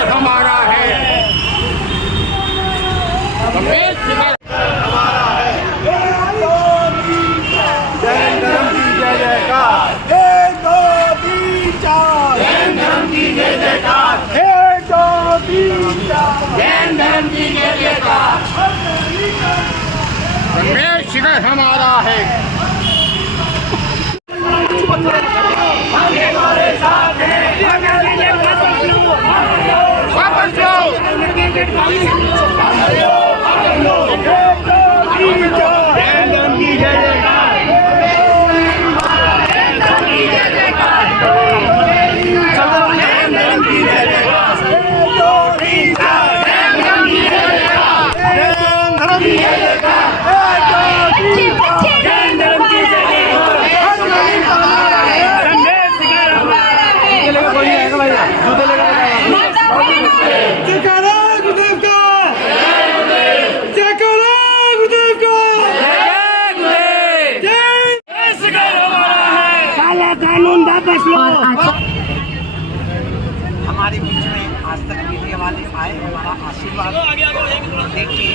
शिखर हमारा है। संवेद शिखर हमारा है। जैन धर्म की जय जयकार। एक दो तीन चार जैन धर्म की जय जयकार। एक दो तीन चार जैन धर्म की जय जयकार। संवेद शिखर हमारा है। हमारे साथ है। वापस लो। जैन धर्म की जय जयकार। जैन धर्म की जय जयकार। जैन धर्म की जय जयकार। जैन धर्म की जय जयकार। जैन धर्म की जय जयकार। जैन धर्म की जय कानून वापस लो। हमारे बीच में आज तक मीडिया वाले आए, हमारा आशीर्वाद। देखिए,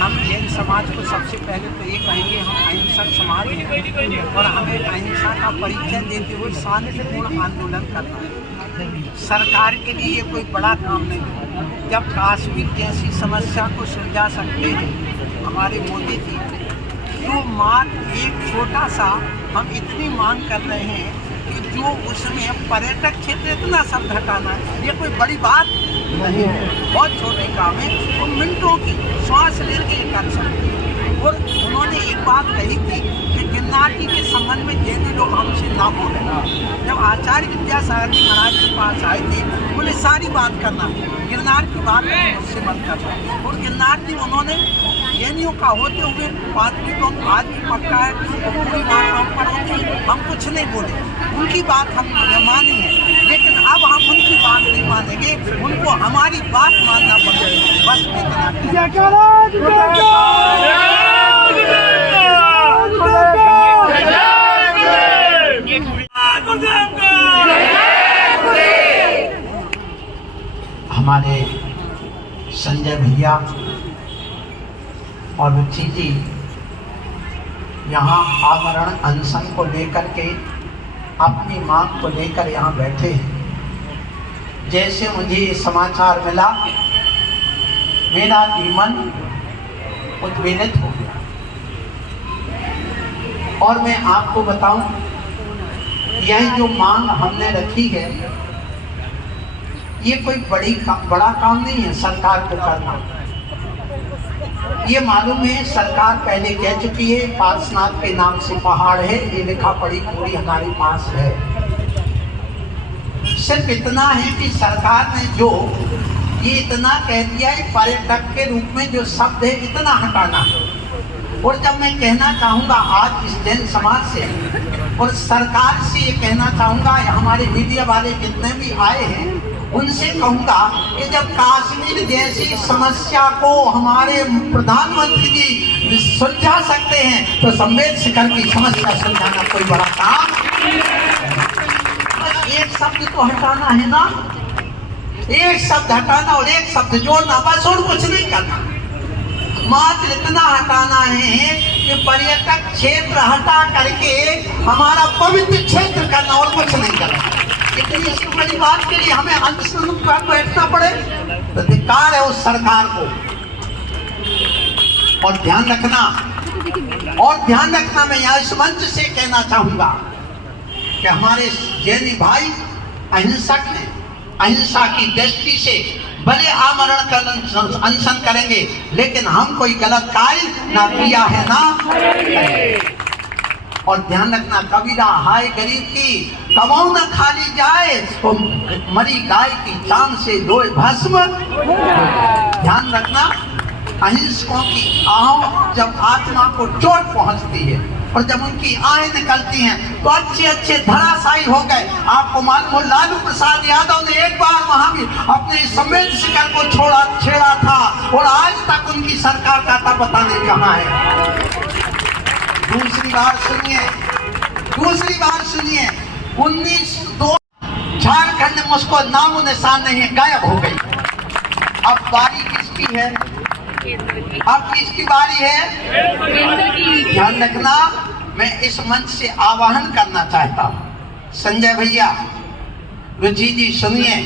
हम जैन समाज को सबसे पहले तो ये कहेंगे, हम अहिंसक समाज हैं और हमें अहिंसा का परिचय देते हुए शांतिपूर्ण आंदोलन करना है। सरकार के लिए ये कोई बड़ा काम नहीं है। जब कश्मीर जैसी समस्या को सुलझा सकते हैं हमारे मोदी जी, तो मात्र एक छोटा सा हम इतनी मांग कर रहे हैं कि जो उसमें पर्यटक क्षेत्र इतना सब घटाना है, ये कोई बड़ी बात नहीं है, बहुत छोटे काम है। वो मिनटों की श्वास लेके कर सकते हैं। और उन्होंने एक बात कही थी कि गिरनार जी के संबंध में जैनी लोग हमसे ना बोले। जब आचार्य विद्यासागर जी महाराज के पास आए थे, बोले सारी बात करना, गिरनार की बात मुझसे मत करना। और गिरनार जी उन्होंने जैनियों का होते हुए 5वीं तो आज भी पक्का है, पूरी बात हम पर होती, हम कुछ नहीं बोले, उनकी बात हमने मानी है। लेकिन अब हम उनकी बात नहीं मानेंगे, उनको हमारी बात मानना पड़ेगा। बस इतना। हमारे संजय भैया और रुचि जी यहाँ आमरण अनशन को लेकर के अपनी मांग को लेकर यहाँ बैठे हैं। जैसे मुझे समाचार मिला, मेरा जीवन उद्वेलित हो गया। और मैं आपको बताऊं, यह जो मांग हमने रखी है, ये कोई बड़ा काम नहीं है सरकार को करना। ये मालूम है, सरकार पहले कह चुकी है, पार्श्वनाथ के नाम से पहाड़ है, ये लिखा पढ़ी पूरी हमारे पास है। सिर्फ इतना है कि सरकार ने जो ये इतना कह दिया है, पर्यटक के रूप में जो शब्द है इतना हटाना है। और जब मैं कहना चाहूँगा आज इस जैन समाज से और सरकार से ये कहना चाहूँगा, हमारे मीडिया वाले जितने भी आए हैं उनसे कहूँगा कि जब कश्मीर जैसी समस्या को हमारे प्रधानमंत्री जी सुलझा सकते हैं, तो संवेद शिखर की समस्या सुलझाना कोई बड़ा काम। बस एक शब्द तो हटाना है ना, एक शब्द हटाना और एक शब्द जोड़ना, बस और कुछ नहीं करना। मात्र इतना हटाना है कि पर्यटक क्षेत्र हटा करके हमारा पवित्र क्षेत्र करना, और कुछ नहीं करना। इतनी सी बड़ी बात के लिए हमें अनशन पर बैठना पड़े, तो धिक्कार है उस सरकार को। और ध्यान रखना मैं यहाँ इस मंच से कहना चाहूंगा कि हमारे जैनी भाई अहिंसक हैं। अहिंसा की दृष्टि से भले आमरण का अनशन करेंगे, लेकिन हम कोई गलत कार्य ना किया है ना। और ध्यान रखना, कबीरा हाय गरीब की कमाऊ न खाली जाए, तो मरी गाय की चाम से लोए भस्म। ध्यान रखना, अहिंसकों की आहों जब आत्मा को चोट पहुंचती है और जब उनकी आहें निकलती हैं तो अच्छे धराशायी हो गए। आपको मालूम हो, लालू प्रसाद यादव ने एक बार वहां भी अपने संवेद शिखर को छेड़ा था और आज तक उनकी सरकार का पता नहीं कहाँ है। दूसरी बार सुनिए, 19 झारखंड ने मुझको नामो निशान नहीं है, गायब हो गई। अब बारी किसकी है? अब किसकी बारी है? ध्यान रखना, मैं इस मंच से आह्वान करना चाहता हूँ। संजय भैया, रुचि जी सुनिए,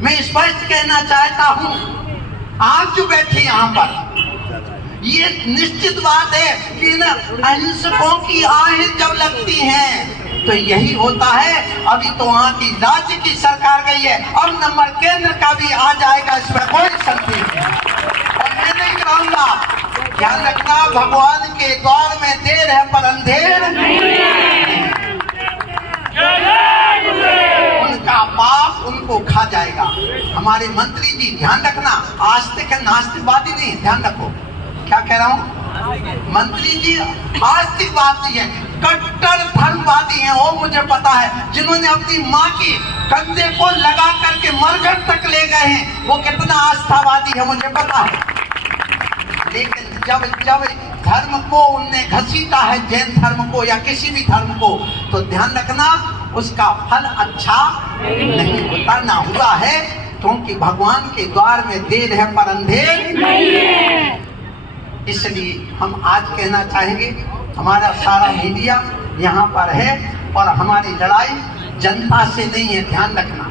मैं स्पष्ट कहना चाहता हूँ, आप जो बैठे यहाँ पर, ये निश्चित बात है कि न अहिंसकों की आहें जब लगती हैं तो यही होता है। अभी तो वहाँ की राज्य की सरकार गई है, अब नंबर केंद्र का भी आ जाएगा, इसमें कोई शक नहीं है। और मैं नहीं कहूँगा, ध्यान रखना, भगवान के द्वार में देर है पर अंधेर नहीं। उनका पाप उनको खा जाएगा। हमारे मंत्री जी ध्यान रखना, आस्तिक है, नास्तिकवादी नहीं, ध्यान रखो क्या कह रहा हूँ। मंत्री जी आस्तिकवादी है, कट्टर धर्मवादी हैं, वो मुझे पता है, जिन्होंने अपनी माँ की कंधे को लगा करके मरघट तक ले गए हैं, वो कितना आस्थावादी है मुझे पता है। लेकिन जब जब धर्म को उनने घसीटा है, जैन धर्म को या किसी भी धर्म को, तो ध्यान रखना उसका फल अच्छा नहीं होता, ना हुआ है, क्योंकि भगवान के द्वार में देर है पर अंधेर नहीं है। इसलिए हम आज कहना चाहेंगे, हमारा सारा मीडिया यहाँ पर है और हमारी लड़ाई जनता से नहीं है, ध्यान रखना,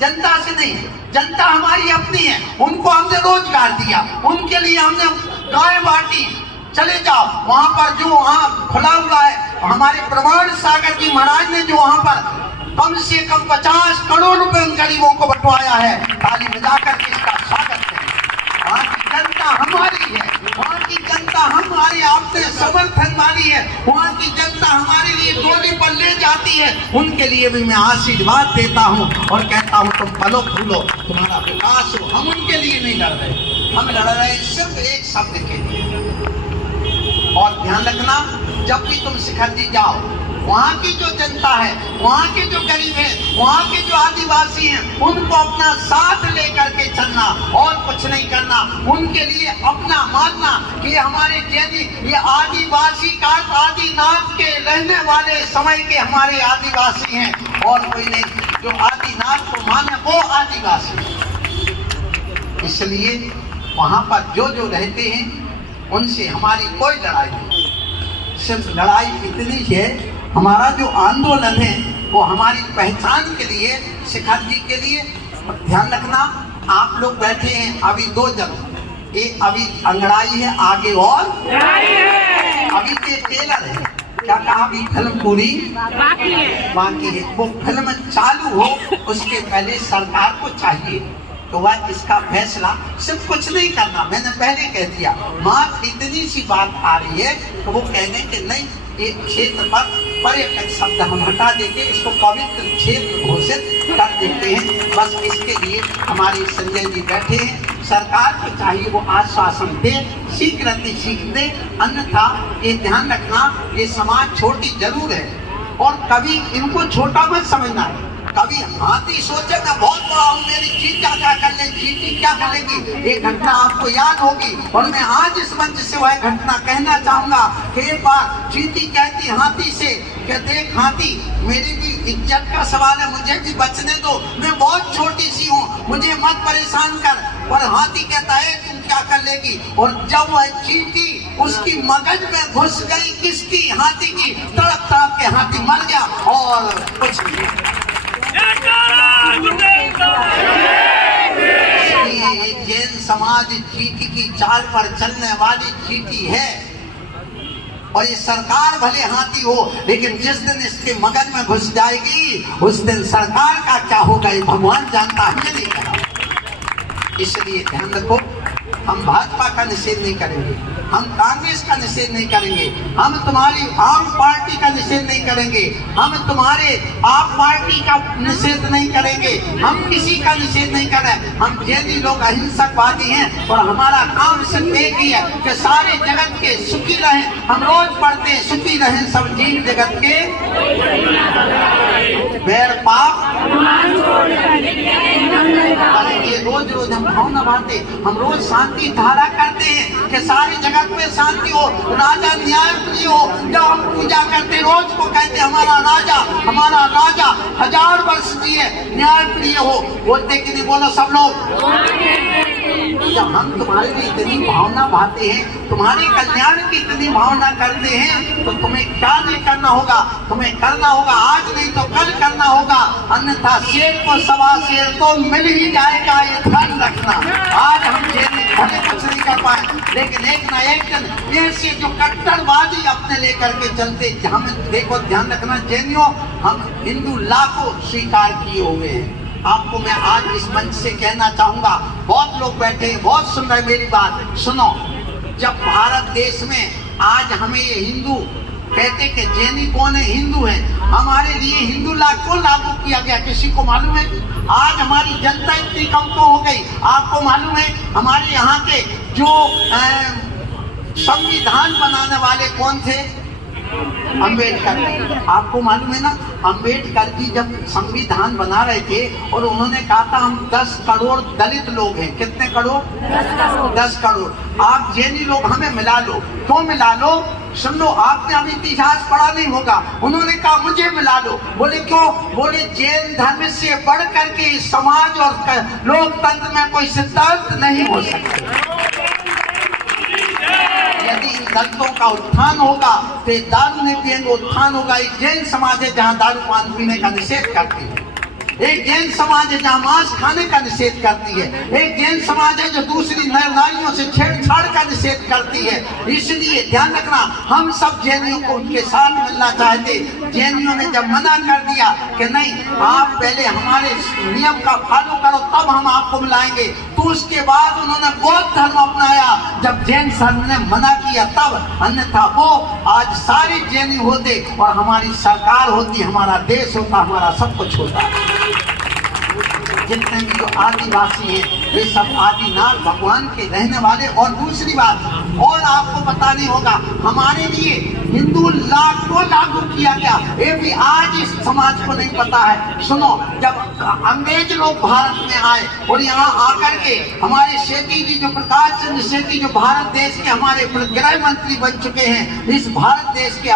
जनता से नहीं है। जनता हमारी अपनी है, उनको हमने रोजगार दिया, उनके लिए हमने गाय बांटी। चले जाओ वहाँ पर, जो वहाँ खुला हुआ है, हमारे प्रमाण सागर जी महाराज ने जो वहाँ पर कम से कम 50 करोड़ रुपए उन गरीबों को बंटवाया है, ताली बजाकर के इसका स्वागत करें। वहाँ की जनता हमारी है, वहाँ की जनता हमारे आपसे समर्थन वाली है, वहाँ की जनता हमारे लिए डोली पर ले जाती है। उनके लिए भी मैं आशीर्वाद देता हूँ और कहता हूँ तुम फलो फूलो, तुम्हारा विकास हो। हम उनके लिए नहीं लड़ रहे, हम लड़ रहे हैं सिर्फ एक शब्द के लिए। और ध्यान रखना, जब भी तुम शिखर जी जाओ, वहाँ की जो जनता है, वहाँ के जो गरीब हैं, वहाँ के जो आदिवासी हैं, उनको अपना साथ लेकर के चलना और कुछ नहीं करना। उनके लिए अपना मानना कि हमारे जैनी ये आदिवासी का आदिनाथ के रहने वाले समय के हमारे आदिवासी हैं और कोई नहीं। जो आदिनाथ को माने वो आदिवासी। इसलिए वहाँ पर जो जो रहते हैं उनसे हमारी कोई लड़ाई नहीं, सिर्फ लड़ाई इतनी है, हमारा जो आंदोलन है वो हमारी पहचान के लिए, शिखर जी के लिए। ध्यान रखना, आप लोग बैठे हैं अभी 2 जन, एक अभी अंगड़ाई है, आगे और अभी के टेलर है, क्या कहा, अभी फिल्म पूरी बाकी है। वो फिल्म चालू हो उसके पहले सरकार को चाहिए तो वह इसका फैसला, सिर्फ कुछ नहीं करना, मैंने पहले कह दिया, मात्र इतनी सी बात आ रही है तो वो कहने के नहीं, एक क्षेत्र पर पर्यटक शब्द हम हटा देके इसको पवित्र क्षेत्र घोषित कर देते हैं। बस इसके लिए हमारे संजय जी बैठे हैं, सरकार को चाहिए वो आश्वासन दे, शीघ्र अतिशीघ्र दे, अन्यथा ये ध्यान रखना, ये समाज छोटी जरूर है और कभी इनको छोटा मत समझना है। कभी हाथी सोचे मैं बहुत बड़ा हूँ, मेरी चीता क्या कर ले, चीटी क्या कर लेगी, ये घटना आपको याद होगी। और मैं आज इस मंच से वह घटना कहना चाहूंगा कि एक बार चीटी कहती हाथी से कि देख हाथी, मेरी भी इज्जत का सवाल है, मुझे भी बचने दो, मैं बहुत छोटी सी हूँ, मुझे मत परेशान कर। और हाथी कहता है तुम क्या कर लेगी। और जब वह चीटी उसकी मगज में घुस गई, किसकी, हाथी की, तड़प तड़प के हाथी मर गया और कुछ नहीं। जैन समाज चीटी की चाल पर चलने वाली चीटी है और ये सरकार भले हाथी हो, लेकिन जिस दिन इसके मगज में घुस जाएगी उस दिन सरकार का क्या होगा ये भगवान जानता है, नहीं कहा। इसलिए ध्यान रखो, हम भाजपा का निषेध नहीं करेंगे, हम कांग्रेस का निषेध नहीं करेंगे, हम तुम्हारी आम पार्टी का निषेध नहीं करेंगे, हम तुम्हारे आप पार्टी का निषेध नहीं करेंगे, हम किसी का निषेध नहीं कर रहे। हम जैनी लोग अहिंसकवादी हैं और हमारा काम सिर्फ एक ही है कि सारे जगत के सुखी रहें। हम रोज पढ़ते हैं सुखी रहें सब जीव जगत के, बैर पाप ये रोज रोज हम भावना बांटे, हम रोज शांति धारा करते हैं कि सारी जगत में शांति हो, राजा न्याय प्रिय हो। जब हम पूजा करते रोज को कहते हमारा राजा 1000 वर्ष जिए, न्याय प्रिय हो, बोलते कि नहीं? बोलो सब लोग। जब हम तुम्हारे लिए इतनी भावना भाते हैं, तुम्हारे कल्याण की इतनी भावना करते हैं, तो तुम्हें क्या नहीं करना होगा? तुम्हें करना होगा, आज नहीं तो कल करना होगा, अन्यथा शेर को सवा शेर तो मिल ही जाएगा, ये ध्यान रखना। आज हम भले कुछ नहीं कर पाए, लेकिन एक ना एक दिन ऐसे जो कट्टरवादी अपने लेकर के चलते, हम देखो ध्यान रखना जैनियों, हम हिंदू लाखों स्वीकार किए हुए हैं। आपको मैं आज इस मंच से कहना चाहूंगा, बहुत लोग बैठे हैं, बहुत सुन रहे मेरी बात, सुनो। जब भारत देश में आज हमें ये हिंदू कहते कि जैनी कौन है? हिंदू है। हमारे लिए हिंदू ला क्यों लागू किया गया, किसी को मालूम है? आज हमारी जनता इतनी कम क्यों हो गई? आपको मालूम है? हमारे यहाँ के जो संविधान बनाने वाले कौन थे? अम्बेडकर। आपको मालूम है ना, अम्बेडकर जी जब संविधान बना रहे थे और उन्होंने कहा था हम 10 करोड़ दलित लोग हैं। कितने करोड़? 10 करोड़। आप जैनी लोग हमें मिला लो। क्यों मिला लो? सुन लो, आपने अभी इतिहास पढ़ा नहीं होगा। उन्होंने कहा मुझे मिला लो। बोले क्यों? बोले जैन धर्म से बढ़ करके समाज और लोकतंत्र में कोई सिद्धांत नहीं हो सकता। यदि इन दलितों का उत्थान होगा तो दारू नहीं पिएंगे, उत्थान होगा। एक जैन समाज है जहाँ दारू पान पीने का निषेध करती है, एक जैन समाज है जहाँ मांस खाने का निषेध करती है, एक जैन समाज है जो दूसरी नारियों से छेड़छाड़ का निषेध करती है। इसलिए ध्यान रखना, हम सब जैनियों को उनके साथ मिलना चाहते। जैनियों ने जब मना कर दिया कि नहीं, आप पहले हमारे नियम का फॉलो करो तब हम आपको मिलाएंगे, तो उसके बाद उन्होंने बौद्ध धर्म अपनाया। जब जैन धर्म ने मना किया तब, अन्यथा वो आज सारे जैनी होते और हमारी सरकार होती, हमारा देश होता, हमारा सब कुछ होता। जितने भी जो आदिवासी हैं वे सब आदिनाथ भगवान के रहने वाले। और दूसरी बात और आपको पता नहीं होगा, हमारे लिए हिंदू लॉ को लागू किया गया, ये भी आज इस समाज को नहीं पता है। सुनो, जब अंग्रेज लोग भारत में आए और यहाँ आकर के हमारे सेठी जी, जो प्रकाश चंद्र सेठी, जो भारत देश के हमारे गृह मंत्री बन चुके हैं, इस भारत देश के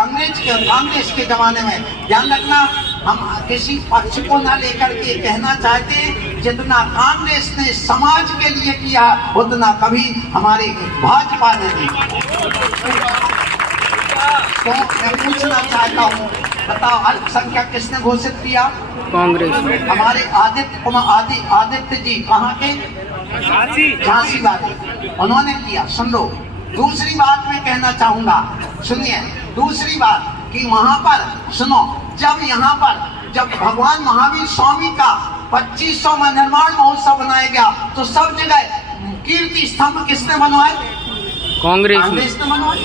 कांग्रेस के जमाने में, ध्यान रखना, हम किसी पक्ष को ना लेकर के कहना चाहते हैं, जितना कांग्रेस ने समाज के लिए किया उतना कभी हमारी भाजपा ने नहीं। तो मैं पूछना चाहता हूँ, बताओ अल्पसंख्यक किसने घोषित किया? कांग्रेस। हमारे आदित्य जी कहाँ के? झांसी वाले, उन्होंने किया। सुन लो, दूसरी बात मैं कहना चाहूंगा, सुनिए, दूसरी बात कि वहां पर सुनो, जब भगवान महावीर स्वामी का 2500वां निर्माण महोत्सव बनाया गया, तो सब जगह कीर्ति स्तंभ किसने बनवाए? कांग्रेस ने बनवाए।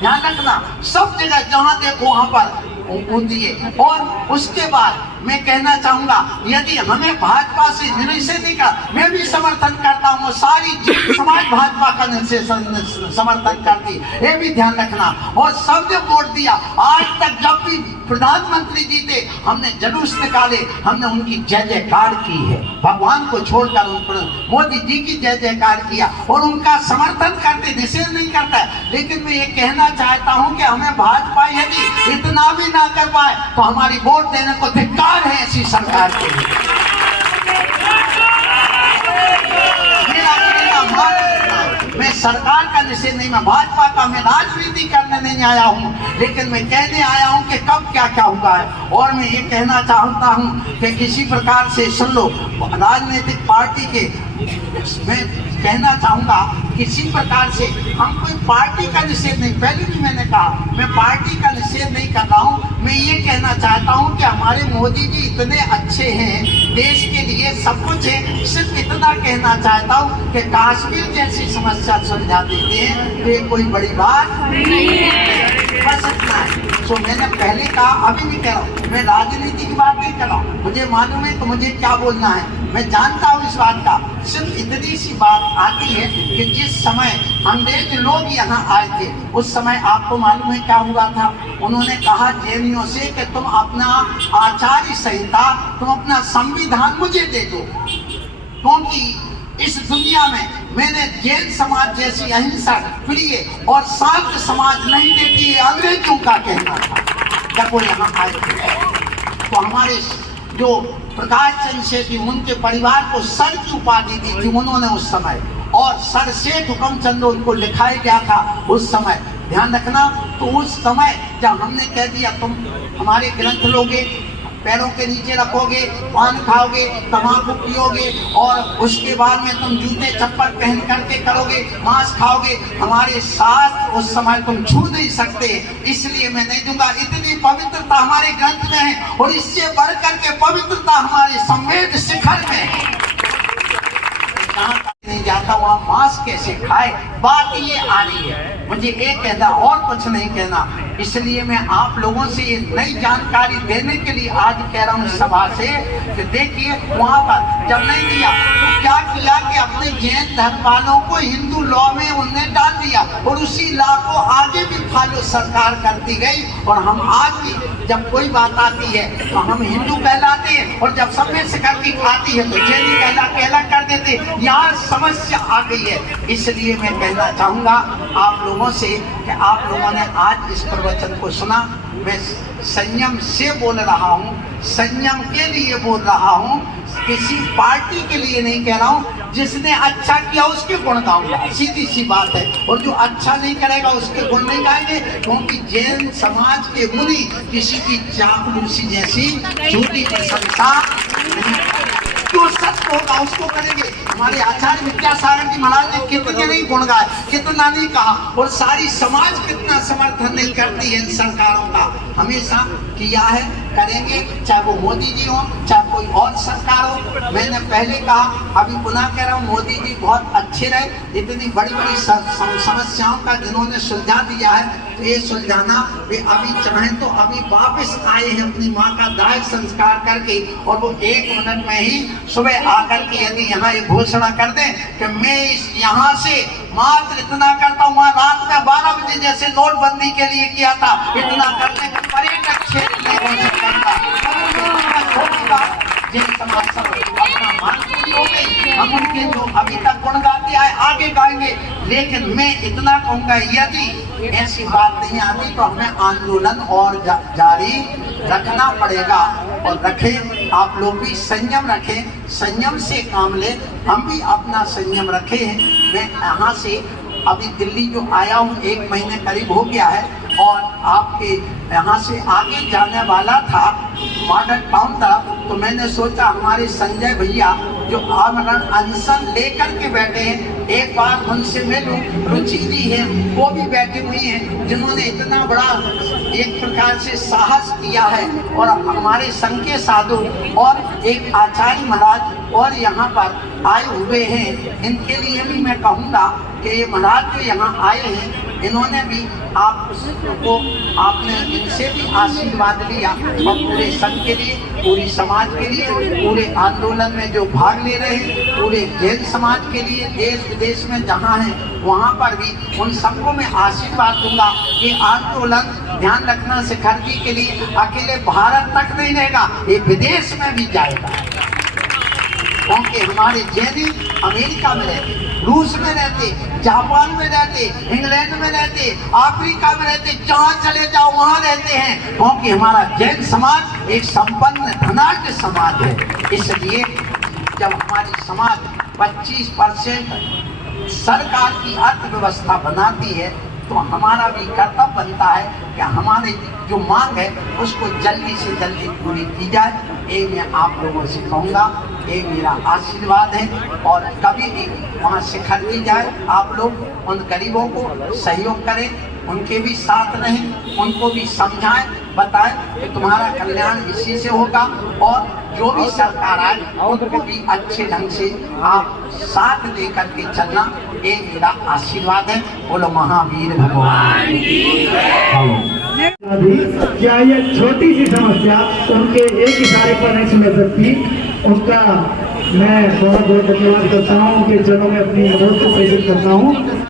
ध्यान रखना, सब जगह जहां देखो वहां पर होती है। और उसके बाद मैं कहना चाहूंगा, यदि हमें भाजपा से निषेध नहीं कर, मैं भी समर्थन करता हूँ, सारी समाज भाजपा का समर्थन करती, ये भी ध्यान रखना। और सबने वोट दिया। आज तक जब भी प्रधानमंत्री जी थे, हमने जुलूस निकाले, हमने उनकी जय जयकार की है, भगवान को छोड़कर मोदी जी की जय जयकार किया और उनका समर्थन करते, निषेध नहीं करता। लेकिन मैं ये कहना चाहता हूँ कि हमें भाजपा यदि इतना भी ना कर पाए तो हमारी वोट देने को धिक्कार है ऐसी सरकार के लिए। मैं सरकार का निषेध नहीं, मैं भाजपा का, मैं राजनीति करने नहीं आया हूँ, लेकिन मैं कहने आया हूँ कि कब क्या क्या हुआ है। और मैं ये कहना चाहता हूँ कि किसी प्रकार से सुन लो, राजनीतिक पार्टी के, मैं कहना चाहूँगा किसी प्रकार से हम कोई पार्टी का निषेध नहीं, पहले भी मैंने कहा मैं पार्टी का निषेध नहीं कर रहा हूँ। मैं ये कहना चाहता हूँ कि हमारे मोदी जी इतने अच्छे हैं, देश के लिए सब कुछ है। सिर्फ इतना कहना चाहता हूँ कि कश्मीर जैसी समस्या सुलझा देते हैं, ये कोई बड़ी बात नहीं है, बस इतना है। तो मैंने पहले कहा, अभी भी कह रहा हूँ, मैं राजनीति की बात नहीं कर रहा हूँ, मुझे मालूम है तो मुझे क्या बोलना है, मैं जानता हूँ इस बात का। सिर्फ इतनी सी बात आती है कि जिस समय अंग्रेज लोग यहाँ आए थे, उस समय आपको मालूम है क्या हुआ था? उन्होंने कहा जैनियों से कि तुम अपना आचार्य संहिता, तुम अपना संविधान मुझे दे दो, क्योंकि कि इस दुनिया में मैंने जैन समाज जैसी अहिंसक प्रिय और शांत समाज नहीं देखी, ये अंग्रेजों का कहना था जब वो यहाँ आए थे। तो हमारे जो प्रकाश चंद्र सेठी, उनके परिवार को सर की उपाधि दी थी उन्होंने उस समय, और सर सेठ हुक्मचंद उनको लिखाया गया था उस समय, ध्यान रखना। तो उस समय जब हमने कह दिया तुम हमारे ग्रंथ लोगे, पैरों के नीचे रखोगे, पान खाओगे, तंबाकू पियोगे, और उसके बाद में तुम जूते चप्पल पहन करके करोगे, मांस खाओगे, हमारे साथ उस समय तुम छू नहीं सकते, इसलिए मैं नहीं दूंगा। इतनी पवित्रता हमारे ग्रंथ में है, और इससे बढ़ करके पवित्रता हमारे संवेद शिखर में है। जहाँ तक नहीं जाता वहाँ मांस कैसे खाए, बात ये आ रही है। मुझे एक कहना और कुछ नहीं कहना, इसलिए मैं आप लोगों से ये नई जानकारी देने के लिए आज कह रहा हूँ सभा से कि देखिए वहाँ पर जब नहीं दिया तो क्या किया कि अपने जैन धर्म वालों को हिंदू लॉ में उनने डाल दिया, और उसी लॉ को आगे भी फॉलो सरकार करती गई। और हम आज भी जब कोई बात आती है तो हम हिंदू कहलाते हैं, और जब समय से करके आती है तो जैनी कहला कर देते। यहाँ समस्या आ गई है, इसलिए मैं कहना चाहूँगा आप लोगों से कि आप लोगों ने आज इस प्रवचन को सुना। मैं संयम से बोल रहा हूँ, संयम के लिए बोल रहा हूँ, किसी पार्टी के लिए नहीं कह रहा हूँ। जिसने अच्छा किया उसके गुण गाऊंगा, सीधी सी बात है, और जो अच्छा नहीं करेगा उसके गुण नहीं गाएंगे, क्योंकि जैन समाज के मुनि किसी की चापलूसी जैसी झूठी प्रशंसा जो सच होगा उसको करेंगे। हमारे आचार्य विद्यासागर जी महाराज ने कितने नहीं गुण गाए, कितना नहीं कहा, और सारी समाज कितना समर्थन नहीं करती है इन सरकारों का, हमेशा किया है, करेंगे, चाहे वो मोदी जी हो चाहे कोई और सरकार हो। मैंने पहले कहा, अभी पुनः कह रहा हूँ, मोदी जी बहुत अच्छे रहे, इतनी बड़ी बड़ी समस्याओं का जिन्होंने सुलझा दिया है, तो ये सुलझाना वे अभी चाहें तो अभी वापस आए हैं अपनी माँ का दाह संस्कार करके, और वो 1 मिनट में ही सुबह आकर के यदि यहाँ ये घोषणा कर दें कि मैं यहाँ से मात्र इतना करता हूँ, वहाँ रात में 12 बजे जैसे नोटबंदी के लिए किया था, इतना करने का पर्यटक क्षेत्र नहीं हो सकता। जिन समाज सब अपना मान पूरी हो गई, हम उनके जो अभी तक गुण गाते आए आगे गाएंगे, लेकिन मैं इतना कहूँगा यदि ऐसी बात नहीं आती तो हमें आंदोलन और जारी रखना पड़ेगा, और रखें आप लोग भी संयम रखें, संयम से काम लें, हम भी अपना संयम रखें। मैं यहाँ से अभी दिल्ली जो आया हूँ 1 महीने करीब हो गया है, और आपके यहाँ से आगे जाने वाला था मॉडल टाउन तरफ, तो मैंने सोचा हमारे संजय भैया जो आमरण अनशन लेकर के बैठे हैं, एक बार उनसे मिलूं। रुचि जी है वो भी बैठी हुई हैं, जिन्होंने इतना बड़ा एक प्रकार से साहस किया है, और हमारे संघ के साधु और एक आचार्य महाराज और यहाँ पर आए हुए हैं। इनके लिए भी मैं कहूँगा कि ये महाराज जो यहाँ आए हैं, इन्होंने भी आपको आपने इनसे भी आशीर्वाद लिया, और पूरे संघ के लिए, पूरी समाज के लिए, पूरे आंदोलन में जो भाग ले रहे हैं, पूरे जैन समाज के लिए देश विदेश में जहाँ हैं वहाँ पर भी उन सबको मैं आशीर्वाद दूंगा। ये आंदोलन ध्यान रखना शिखर जी के लिए अकेले भारत तक नहीं रहेगा, ये विदेश में भी जाएगा, क्योंकि हमारे जैनी अमेरिका में रहते, रूस में रहते, जापान में रहते, इंग्लैंड में रहते, अफ्रीका में रहते, जहाँ चले जाओ वहाँ रहते हैं, क्योंकि हमारा जैन समाज एक संपन्न धनाढ्य समाज है। इसलिए जब हमारी समाज 25% सरकार की अर्थव्यवस्था बनाती है, तो हमारा भी कर्तव्य बनता है कि हमारी जो मांग है उसको जल्दी से जल्दी पूरी की जाए। ये मैं आप लोगों से कहूँगा, ये मेरा आशीर्वाद है, और कभी भी वहाँ शिखर की जाए, आप लोग उन गरीबों को सहयोग करें, उनके भी साथ रहें, उनको भी समझाएं, बताएं कि तुम्हारा कल्याण इसी से होगा, और जो भी सरकार आए उनको भी अच्छे ढंग से आप साथ लेकर के चलना, ये मेरा आशीर्वाद है। बोलो महावीर भगवान की जय। क्या ये छोटी सी समस्या उनके एक इशारे पर नहीं सुन सकती, उनका मैं बहुत बहुत धन्यवाद करता हूँ, उनके चरणों में अपनी मनोज को प्रेषित करता हूँ।